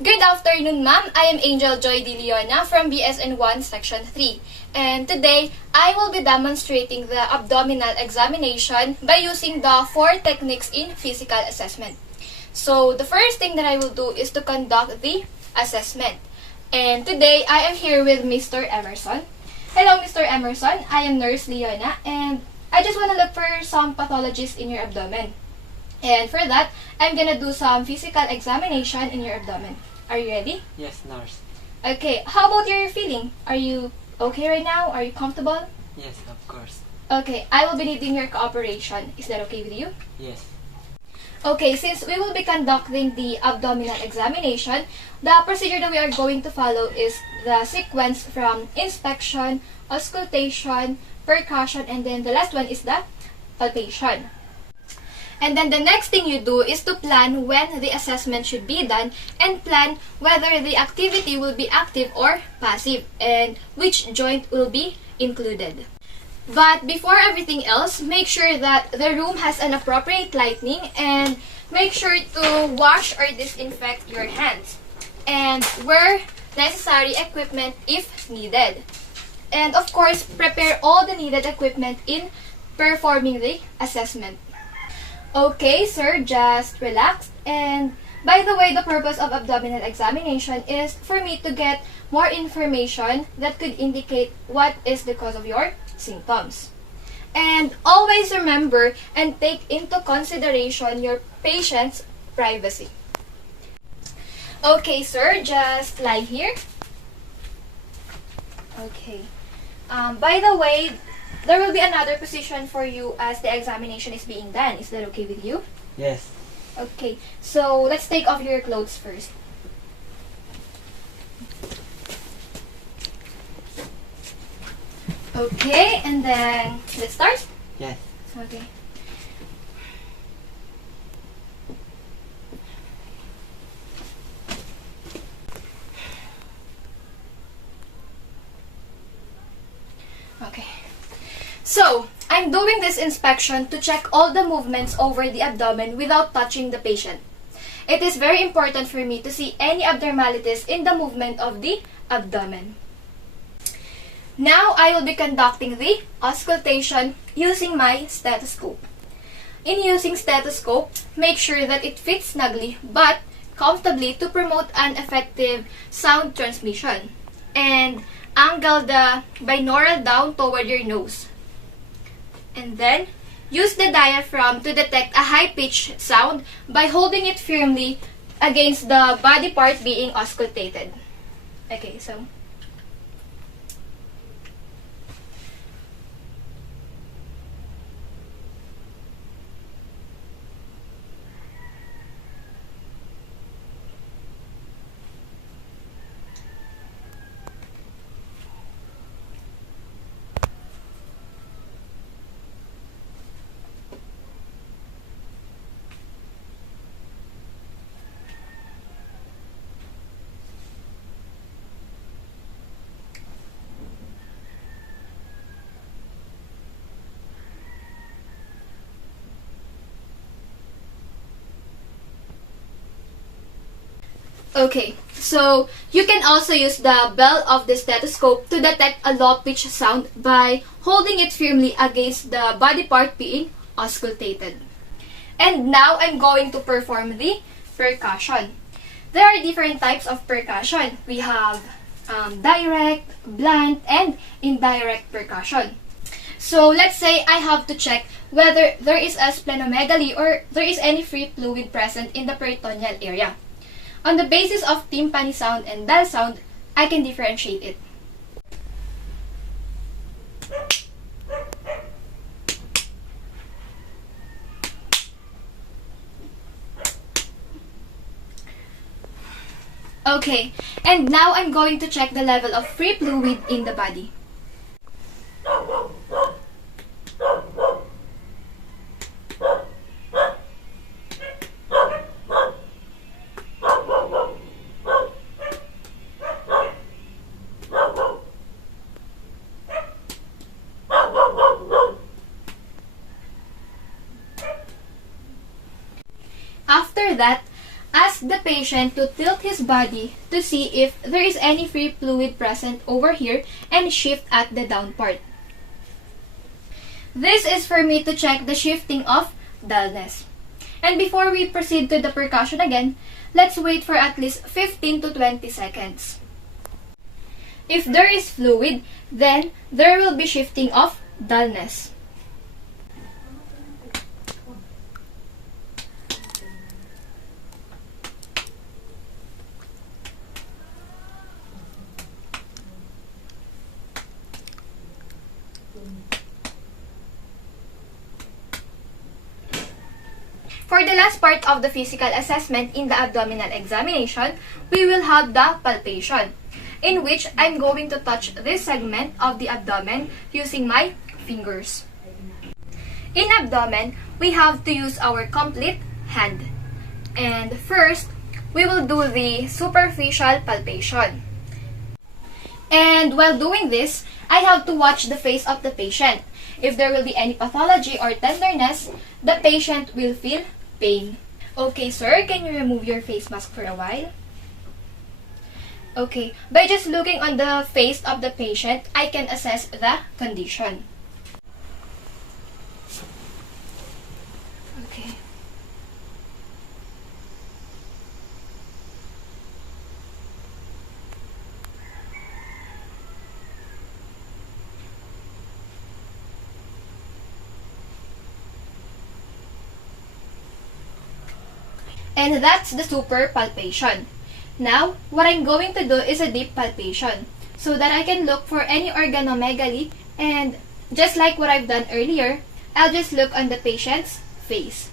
Good afternoon, ma'am. I am Angel Joy De Leona from BSN1 Section 3. And today, I will be demonstrating the abdominal examination by using the 4 techniques in physical assessment. So, the first thing that I will do is to conduct the assessment. And today, I am here with Mr. Emerson. Hello, Mr. Emerson. I am Nurse Leona, and I just want to look for some pathologies in your abdomen. And for that, I'm gonna do some physical examination in your abdomen. Are you ready? Yes, nurse. Okay, how about your feeling? Are you okay right now? Are you comfortable? Yes, of course. Okay, I will be needing your cooperation. Is that okay with you? Yes. Okay, since we will be conducting the abdominal examination, the procedure that we are going to follow is the sequence from inspection, auscultation, percussion, and then the last one is the palpation. And then the next thing you do is to plan when the assessment should be done and plan whether the activity will be active or passive and which joint will be included. But before everything else, make sure that the room has an appropriate lighting and make sure to wash or disinfect your hands and wear necessary equipment if needed. And of course, prepare all the needed equipment in performing the assessment. Okay, sir, just relax. And by the way, the purpose of abdominal examination is for me to get more information that could indicate what is the cause of your symptoms. And always remember and take into consideration your patient's privacy. Okay, sir, just lie here. Okay. By the way, there will be another position for you as the examination is being done. Is that okay with you? Yes. Okay, so let's take off your clothes first. Okay, and then let's start? Yes. Okay. Okay. So, I'm doing this inspection to check all the movements over the abdomen without touching the patient. It is very important for me to see any abnormalities in the movement of the abdomen. Now, I will be conducting the auscultation using my stethoscope. In using stethoscope, make sure that it fits snugly but comfortably to promote an effective sound transmission. And angle the binaural down toward your nose. And then, use the diaphragm to detect a high-pitched sound by holding it firmly against the body part being auscultated. Okay, so... Okay, so you can also use the bell of the stethoscope to detect a low-pitched sound by holding it firmly against the body part being auscultated. And now I'm going to perform the percussion. There are different types of percussion. We have direct, blunt, and indirect percussion. So let's say I have to check whether there is a splenomegaly or there is any free fluid present in the peritoneal area. On the basis of tympani sound and bell sound, I can differentiate it. Okay, and now I'm going to check the level of free fluid in the body. After that, as ask the patient to tilt his body to see if there is any free fluid present over here and shift at the down part. This is for me to check the shifting of dullness. And before we proceed to the percussion again, let's wait for at least 15 to 20 seconds. If there is fluid, then there will be shifting of dullness. For the last part of the physical assessment in the abdominal examination, we will have the palpation, in which I'm going to touch this segment of the abdomen using my fingers. In abdomen, we have to use our complete hand. And first, we will do the superficial palpation. And while doing this, I have to watch the face of the patient. If there will be any pathology or tenderness, the patient will feel pain. Okay, sir, can you remove your face mask for a while? Okay, by just looking on the face of the patient, I can assess the condition. Okay. And that's the super palpation. Now, what I'm going to do is a deep palpation so that I can look for any organomegaly, and just like what I've done earlier, I'll just look on the patient's face.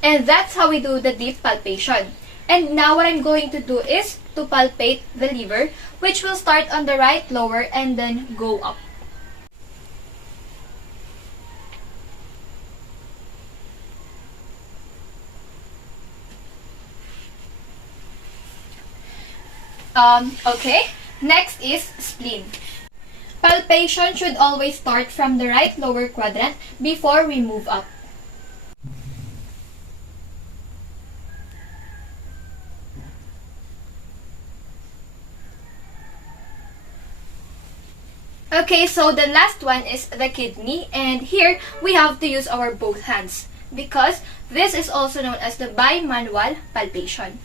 And that's how we do the deep palpation. And now what I'm going to do is to palpate the liver, which will start on the right lower and then go up. Okay, next is spleen. Palpation should always start from the right lower quadrant before we move up. Okay, so the last one is the kidney, and here we have to use our both hands because this is also known as the bimanual palpation.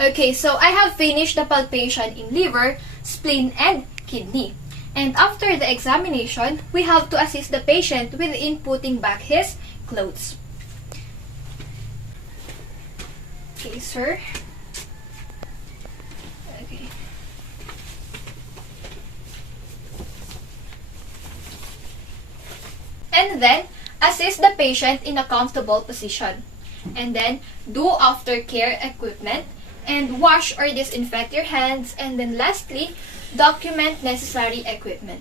Okay, so I have finished the palpation in liver, spleen, and kidney. And after the examination, we have to assist the patient with inputting back his clothes. Okay, sir. Okay. And then, assist the patient in a comfortable position. And then, do aftercare equipment and wash or disinfect your hands, and then lastly, document necessary equipment.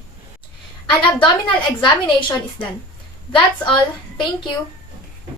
An abdominal examination is done. That's all. Thank you.